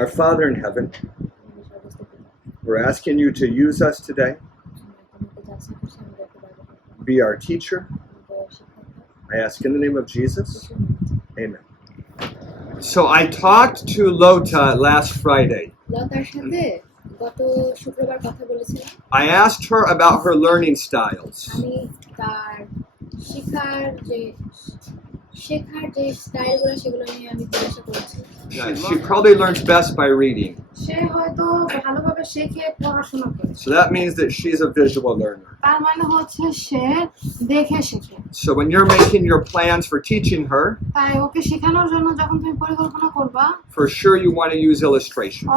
Our Father in heaven, we're asking you to use us today. Be our teacher. I ask in the name of Jesus. Amen. So I talked to Lota last Friday. I asked her about her learning styles. She probably learns best by reading. So that means that she's a visual learner. So when you're making your plans for teaching her, for sure you want to use illustrations.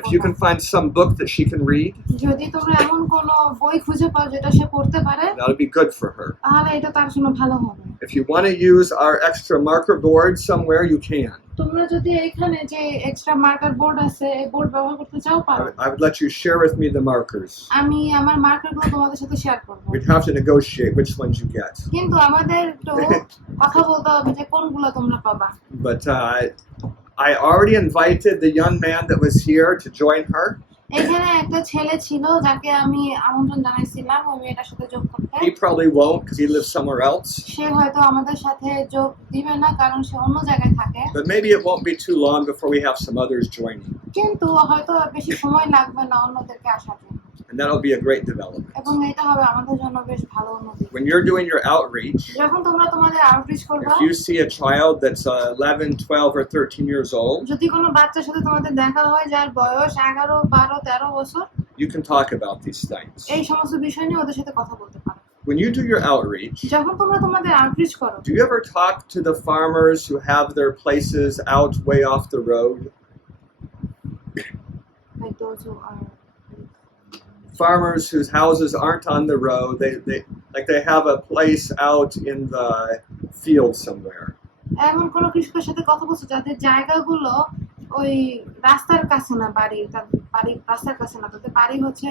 If you can find some book that she can read, that'll be good for her. If you want to use our extra marker board somewhere, you can. I would let you share with me the markers. We'd have to negotiate which ones you get. But I already invited the young man that was here to join her. He probably won't because he lives somewhere else. But maybe it won't be too long before we have some others joining. And that'll be a great development. When you're doing your outreach, if you see a child that's 11, 12, or 13 years old, you can talk about these things. When you do your outreach, do you ever talk to the farmers who have their places out way off the road? Like those who are farmers whose houses aren't on the road, they have a place out in the field somewhere. এমন কোন কৃষকের সাথে কথা বলছো যাদের জায়গাগুলো ওই রাস্তার কাছে না, বাড়ি রাস্তার কাছে না, তাদের বাড়ি হচ্ছে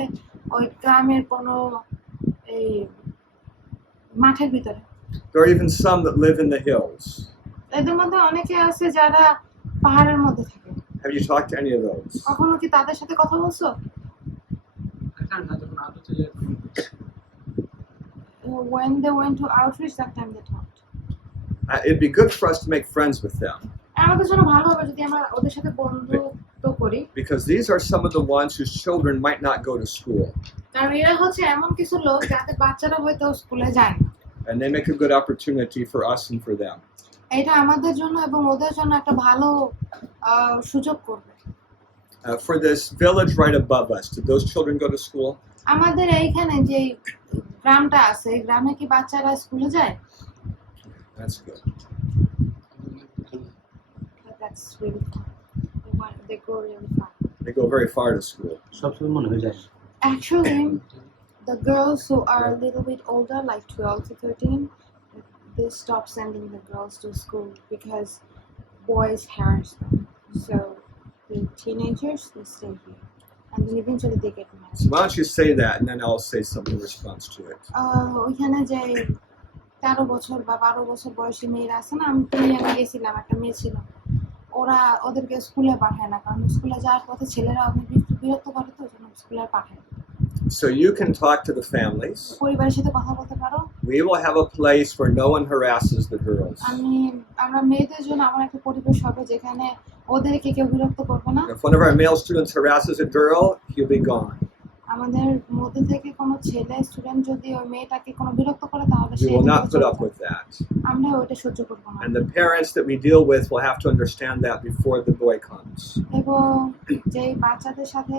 ওই গ্রামের কোনো এই মাঠের ভিতরে. There are even some that live in the hills. এদের মধ্যে অনেকে আছে যারা পাহাড়ের মধ্যে থাকে. Have you talked to any of those? কখনো কি তাদের সাথে কথা বলছো? When they went to outreach, that time they talked. It'd be good for us to make friends with them. Because these are some of the ones whose children might not go to school. And they make a good opportunity for us and for them. For this village right above us, did those children go to school? আমাদের এইখানে যে গ্রামটা আছে, এই গ্রামে কি বাচ্চারা স্কুলে যায়? That's good. That's really far. They go really far. They go very far to school. Actually, the girls who are a little bit older, like 12 to 13, they stop sending the girls to school because boys harass them. So the teenagers, they stay here. And then eventually they get married. So why don't you say that and then I'll say something in response to it. ওইখানে যে 13 বছর বা 12 বছর বয়সী মেয়েরা আছে না, আমি গেছিলাম, একটা মেয়ে ছিল, ওরা ওদেরকে স্কুলে পাঠায় না, কারণ স্কুলে যাওয়ার পথে ছেলেরা অনেক বিরক্ত করে, তো জন্য স্কুলে পাঠায়। So you can talk to the families. পরিবারের সাথে কথা বলতে পারো। We will have a place where no one harasses the girls. আমরা মেয়েদের জন্য আমার একটা পরিবেশ হবে যেখানে ওদেরকে কেউ বিরক্ত করবে না। If one of our male students harasses a girl, he'll be gone. আমাদের মধ্যে থেকে কোনো ছেলে স্টুডেন্ট যদি ওই মেয়েটাকে কোনো বিরক্ত করে তাহলে we will not put up with that. আমরা ওটা সহ্য করব না। And the parents that we deal with will have to understand that before the boy comes. এবং যে বাচ্চাদের সাথে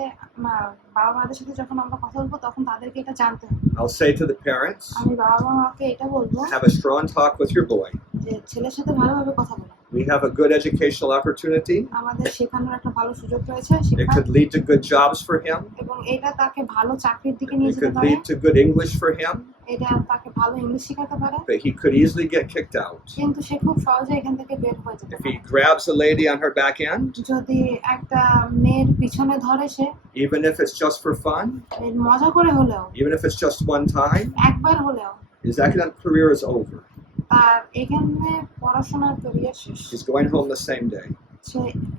বাবা-মাদের সাথে যখন আমরা কথা বলবো তখন তাদেরকে এটা জানতে হবে। I'll say to the parents, আমি বাবা-মাকে এটা বলবো, have a strong talk with your boy. যে ছেলের সাথে ভালোভাবে কথা বলো। We have a good educational opportunity. আমাদের শেখানোর একটা ভালো সুযোগ রয়েছে। It could lead to good jobs for him. এবং এটা তাকে ভালো চাকরির দিকে নিয়ে যেতে পারে। It could lead to good English for him. এটা তাকে ভালো ইংলিশ শেখাতে পারে। But he could easily get kicked out. কিন্তু সে খুব সহজে এখান থেকে বের হয়ে যেতে পারে। If he grabs a lady on her back end, যদি একটা মেয়ের পিছনে ধরে সে, even if it's just for fun, মজা করে হলেও, even if it's just one time, একবার হলেও, his academic career is over. তার এখানে পড়াশোনার ক্যারিয়ার শেষ। He's going home the same day,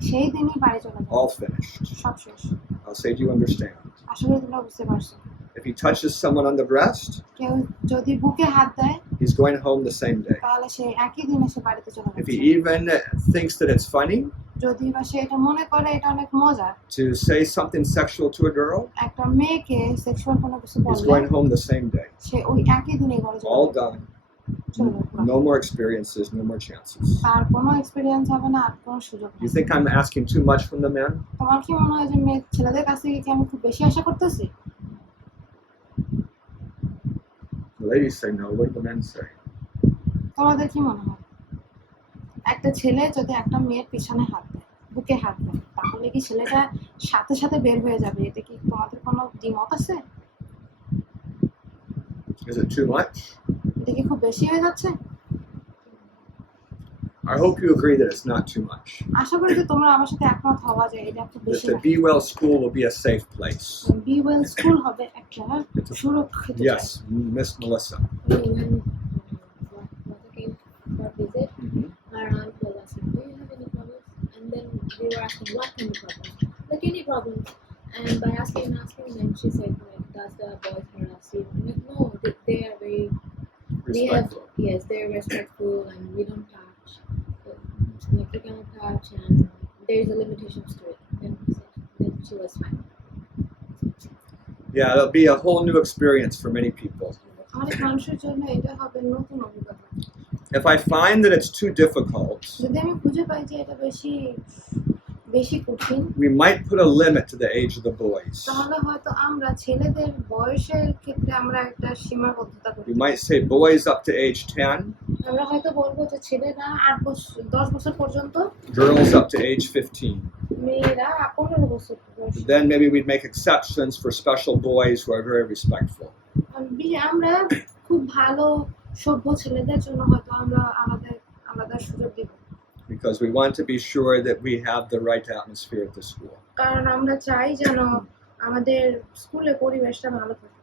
সেই দিনই বাড়ি চলে যাবে, all finished. সব শেষ। I'll say, do you understand? আশা করি তোমরা বুঝতে পারছো। If he touches someone on the breast, কেউ যদি বুকে হাত দেয় he's going home the same day. তাহলে সে একই দিনে সে বাড়িতে চলে If যাচ্ছে। he even thinks that it's funny যদি বা সে এটা মনে করে এটা অনেক মজা, to say something sexual to a girl, একটা মেয়েকে সেক্সুয়াল কোনো কিছু he's বললে going home the same day. সে ওই একই দিনে ঘরে All চলে done. যাবে। No more experiences, no more chances. তার কোনো এক্সপিরিয়েন্স হবে না, আর কোনো সুযোগ You নেই। think I'm asking too much from the men? তোমার কি মনে হয় যে ছেলেদের কাছ থেকে কি আমি খুব বেশি আশা করতেছি? The ladies say no. What do the men say? তোমাদের কি মনে হয় একটা ছেলে যদি একটা মেয়ের পিছনে হাত দেয়, বুকে হাত দেয়, তাহলে কি ছেলেটা সাথে সাথে বের হয়ে যাবে? এতে কি তোমাদের কোনো দ্বিমত আছে? Is it too much? এটা কি খুব বেশি হয়ে যাচ্ছে? I hope you agree that it's not too much. আশা করি যে তোমরা আমার সাথে একমত হওয়া যে এটা খুব That বেশি the না। Be Well School will be a safe place. B well school হবে একটা সুরক্ষিত জায়গা। Yes, Miss Melissa. When Mother came for a visit, Mhm. our aunt told us, do you have any problems? And then we were asking, what kind of problems? Like any problems. And by asking, then she said, like, does the boys harass you? I'm like, no, they are very, Respectful. yes, they're respectful and we don't touch. Like, we cannot touch and there is a limitations to it. Then she was fine. Yeah, it'll be a whole new experience for many people. অনেক মানুষের জন্য এটা হবে নতুন অভিজ্ঞতা। If I find that it's too difficult, যদি আমি খুঁজে পাই যে এটা বেশি কঠিন, we might put a limit to the age of the boys. তাহলে হয়তো আমরা ছেলেদের বয়সের ক্ষেত্রে আমরা একটা সীমাবদ্ধতা করি। We might say boys up to age 10, আমরা হয়তো বলবো যে ছেলেরা 10 বছর পর্যন্ত, girls up to age 15. মেয়েরা 15 বছর বয়স। Then maybe we'd make exceptions for special boys who are very respectful. আমরা খুব ভালো সভ্য ছেলেদের জন্য হয়তো আমরা আলাদা সুযোগ দিব, Because we want to be sure that we have the right atmosphere at the school. কারণ আমরা চাই যেন আমাদের স্কুলে পরিবেশটা ভালো থাকে।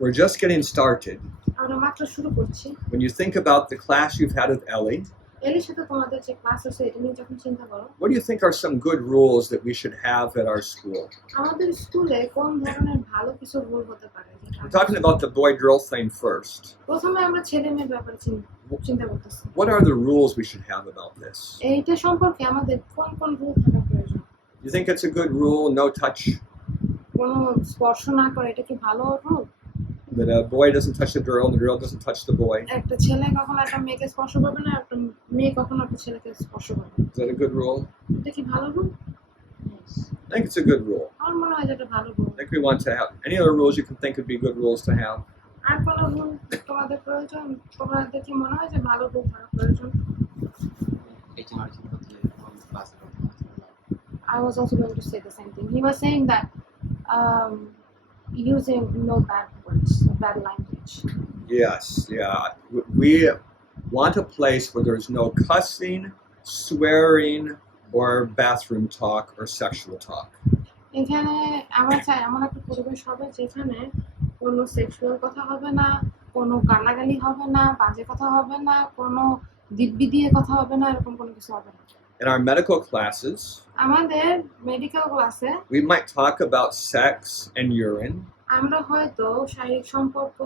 We're just getting started. আমরা মাত্র শুরু করছি। When you think about the class you've had with Ellie, এলির সাথে তোমাদের যে ক্লাস আছে এটা নিয়ে যখন চিন্তা করো, what do you think are some good rules that we should have at our school? আমাদের স্কুলে কোন ধরনের ভালো কিছু রুল হতে পারে? We're talking about the boy-girl thing first. প্রথমে আমরা ছেলে মেয়ের ব্যাপারে চিন্তা করতেছি। What are the rules we should have about this? এইটা সম্পর্কে আমাদের কোন রুল থাকা প্রয়োজন? You think it's a good rule, no touch? কোনো স্পর্শ না করে, এটা কি ভালো rule? That a boy doesn't touch the girl and the girl doesn't touch the boy? একটা ছেলে কখনো একটা মেয়েকে স্পর্শ করবে না, একটা মেয়ে কখনো একটা ছেলেকে স্পর্শ করবে না। Is that a good rule? এটা কি ভালো rule? Yes. I think it's a good rule. আমার মনে হয় যে এটা ভালো rule. I think we want to have any other rules you can think would be good rules to have. আর কোনো রুল তোমাদের প্রয়োজন? তোমাদের কি মনে হয় যে ভালো রুল থাকা প্রয়োজন? I was also going to say the same thing. He was saying that using no bad words, no bad language. Yes, yeah. We want a place where there's no cussing, swearing, or bathroom talk or sexual talk. এখানে আমরা চাই এমন একটা পরিবেশ হবে যেখানে কোনো সেক্সুয়াল কথা হবে না, কোনো গালাগালি হবে না, বাজে কথা হবে না, কোনো দিব্যি দিয়ে কথা হবে না, এরকম কোনো কিছু হবে না। In our medical classes, আমাদের মেডিকেল ক্লাসে we might talk about sex and urine, আমরা হয়তো শারীরিক সম্পর্ক,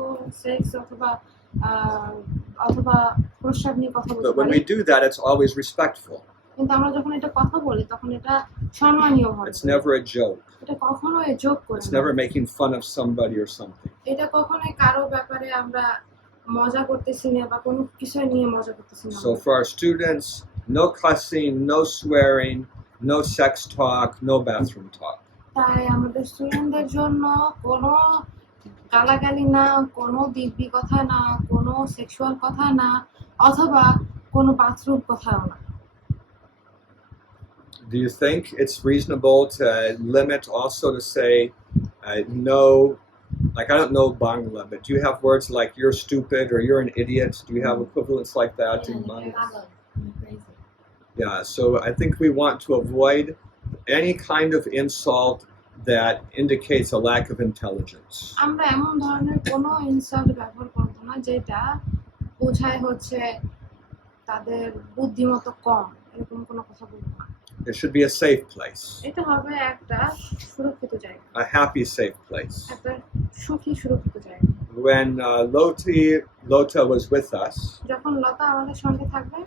সেক্স অথবা প্রস্রাব নিয়ে কথা বলতে but when পারি, we do that, it's always respectful. কিন্তু আমরা যখন এটা কথা বলি তখন এটা সম্মানীয় হবে। It's never a joke. এটা কখনোই যোগ করে It's না। never making fun of somebody or something. এটা কখনোই কারো ব্যাপারে আমরা মজা করতেছি না বা কোনো কিছু নিয়ে মজা করতেছি না। So for our students, no cussing, no swearing, no sex talk, no bathroom talk. তাই আমাদের স্টুডেন্টদের জন্য কোনো গালাগালি না, কোনো দিব্যি কথা না, কোনো সেক্সুয়াল কথা না, অথবা কোনো বাথরুম কথাও না। Do you think it's reasonable to limit also to say no, like I don't know Bangla, but do you have words like you're stupid or you're an idiot? Do you have equivalents like that in Bangla? I'm crazy. Yeah, so I think we want to avoid any kind of insult that indicates a lack of intelligence. আমরা এমন ধরনের কোনো ইনসাল্ট ব্যবহার করব না যেটা বোঝায় হচ্ছে তাদের বুদ্ধিমত্তা কম, এরকম কোনো কথা বলবো না। It should be a safe place, এটা হবে একটা সুরক্ষিত জায়গা, a happy, safe place. একটা সুখী সুরক্ষিত জায়গা। When Lota was with us, যখন লতা আমাদের সঙ্গে থাকবে,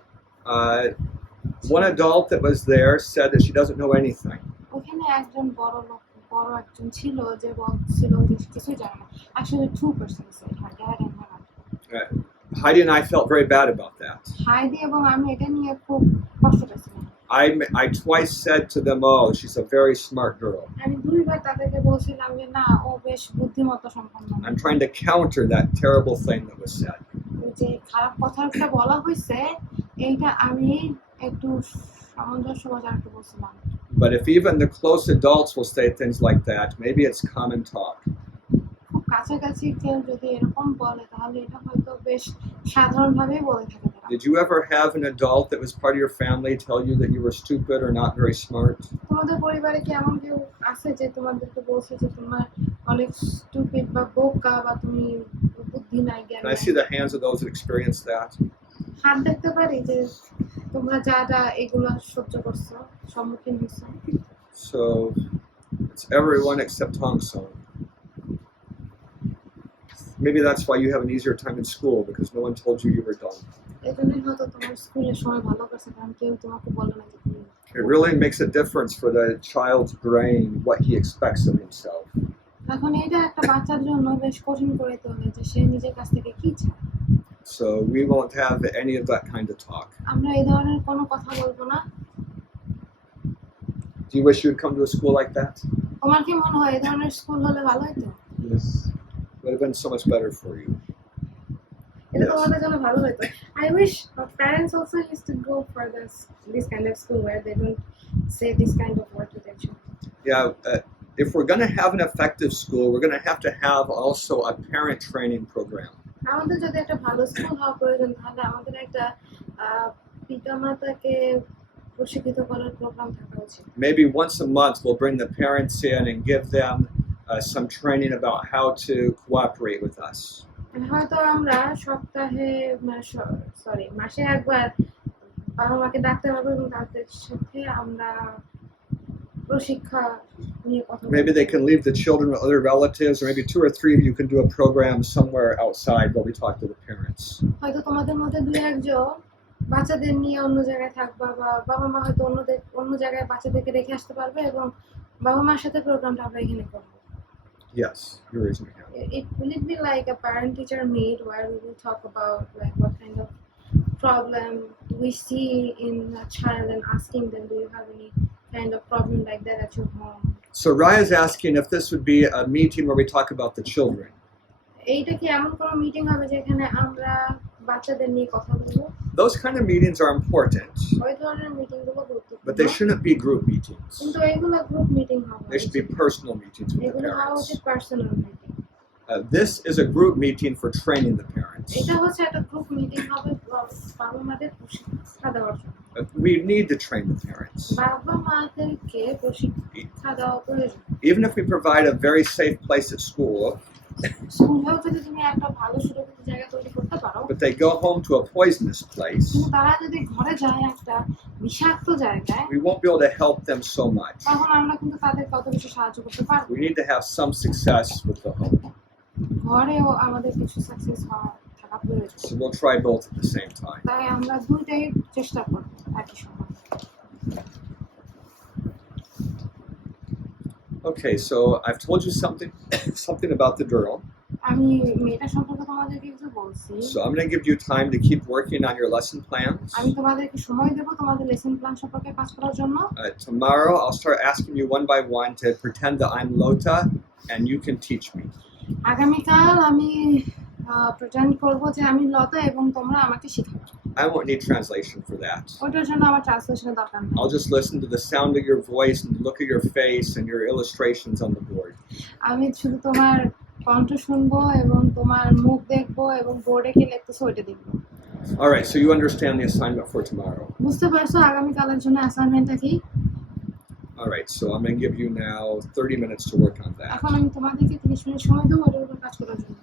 one adult that was there said that she doesn't know anything. ওখানে একজন বড় একজন ছিল যে বলছিল যে সে কিছুই জানে না। Actually 2% said her dad and her aunt. Heidi and I felt very bad about that. হাইদি এবং আমি এটা নিয়ে খুব কষ্ট পেয়েছিলাম। I twice said to them, "Oh, she's a very smart girl." আমি দুইবার তাদেরকে বলছিলাম যে না, ও বেশ বুদ্ধিমত্তা সম্পন্ন। I'm trying to counter that terrible thing that was said. যে খারাপ কথাটা বলা হয়েছে, এইটা আমি একটু সামঞ্জস্য বজায় রাখতে বলছিলাম। But if even the close adults will say things like that, maybe it's common talk. খুব কাছাকাছি কেউ যদি এরকম বলে তাহলে এটা হয়তো বেশ সাধারণভাবেই বলে থাকে তারা। Did you ever have an adult that was part of your family tell you that you were stupid or not very smart? তোমাদের পরিবারে কি এমন কেউ আছে যে তোমাদেরকে বলছে যে তোমার অনেক স্টুপিড বা বোকা বা তুমি বুদ্ধি নাই, জ্ঞান Can I নাই? see the hands of those that experienced that? হাত দেখতে পারি যে তোমরা যা এগুলো সহ্য করছো, সম্মুখীন হয়েছো। So it's everyone except Hong Song. Maybe that's why you have an easier time in school, because no one told you were dumb. এই জন্যই হয়তো তোমার স্কুলের সময় ভালো করছে, কারণ কেউ তোমাকে বলে না যে তুমি। It really makes a difference for the child's brain what he expects of himself. এখন এটা একটা বাচ্চার জন্য বেশ কঠিন করে তোলে যে সে নিজের কাছ থেকে কি চায়। So we won't have any of that kind of talk. আমরা এই ধরনের কোনো কথা বলবো না। Do you wish you would come to a school like that? তোমার কি মনে হয় এই ধরনের স্কুল হলে ভালো হতো? Yes. Would have been so much better for you. এটা Yes. তোমাদের জন্য ভালো হতো। I wish parents also used to go for this kind of school where they don't say this kind of word to their children. Yeah, if we're going to have an effective school, we're going to have also a parent training program. আমাদের যদি একটা ভালো স্কুল হওয়া প্রয়োজন, তাহলে আমাদের একটা পিতামাতাকে প্রশিক্ষিত করার প্রোগ্রাম থাকা উচিত। Maybe once a month we'll bring the parents in and give them some training about how to cooperate with us. হয়তো আমরা সপ্তাহে মাসে একবার বাবা মাকে ডাকতে পারবো এবং তাদের সাথে আমরা প্রশিক্ষা নিয়ে কথা বলবো। Maybe they can leave the children with other relatives, or maybe 2 or 3 of you can do a program somewhere outside while we talk to the parents. হয়তো তোমাদের মধ্যে দুই একজন বাচ্চাদের নিয়ে অন্য জায়গায় থাকবা, বা বাবা মা হয়তো অন্য জায়গায় বাচ্চাদেরকে রেখে আসতে পারবে এবং বাবা মার সাথে প্রোগ্রামটা আমরা এখানে করবো। Yes, you're raising your hand. Will it be like a parent-teacher meet where we will talk about like what kind of problem we see in a child and asking them, do you have any kind of problem like that at your home? So Raya is asking if this would be a meeting where we talk about the children. এইটা কি এমন কোনো মিটিং হবে যেখানে আমরা বাচ্চাদের নিয়ে কথা বলবো? Those kind of meetings are important, ওই ধরনের মিটিংগুলো গুরুত্বপূর্ণ, but they shouldn't be group meetings. কিন্তু এগুলো গ্রুপ মিটিং হবে, They should be personal meetings with the এগুলো হওয়া parents. উচিত personal meeting. This is a group meeting for training the parents. এটা হচ্ছে একটা গ্রুপ মিটিং হবে বাবা মাদের প্রশিক্ষা দেওয়ার জন্য। We need to train the parents. বাবা মাদেরকে প্রশিক্ষা দেওয়া প্রয়োজন। Even if we provide a very safe place at school, স্কুলেও যদি তুমি একটা ভালো সুরক্ষিত জায়গা তৈরি করতে পারো, but they go home to a poisonous place, কিন্তু তারা যদি ঘরে যায় একটা বিষাক্ত জায়গায়, we won't be able to help them so much. তখন আমরা কিন্তু তাদের কত বেশি সাহায্য করতে পারবো। We need to have some success with the home. ঘরেও আমাদের কিছু সাকসেস থাকা প্রয়োজন। So we'll try both at the same time. তাই আমরা দুইটাই চেষ্টা করব একই সময়। Okay, so I've told you something about the girl. আমি মেয়েটা সম্পর্কে তোমাদেরকে কিছু বলছি। So I'm going to give you time to keep working on your lesson plans. আমি তোমাদেরকে সময় দেব তোমাদের লেসন প্ল্যান সম্পর্কে কাজ করার জন্য। Tomorrow I'll start asking you one by one to pretend that I'm Lota and you can teach me. আগামীকাল আমি প্রেজেন্ট করব যে আমি লতা এবং তোমরা আমাকে শেখাবে। I won't need translation for that. ওটার জন্য আমার ট্রান্সলেশনের দরকার নেই। I'll just listen to the sound of your voice and the look of your face and your illustrations on the board. আমি শুধু তোমার কণ্ঠ শুনবো এবং তোমার মুখ দেখবো এবং বোর্ডে কি লিখতেছো ওইটা দেখবো। All right, so you understand the assignment for tomorrow. বুঝতে পারছো আগামীকালের জন্য অ্যাসাইনমেন্টটা কি? All right, so I'm going to give you now 30 minutes to work on that. এখন আমি তোমাদেরকে 30 মিনিট সময় দেবো ওটার উপর কাজ করার জন্য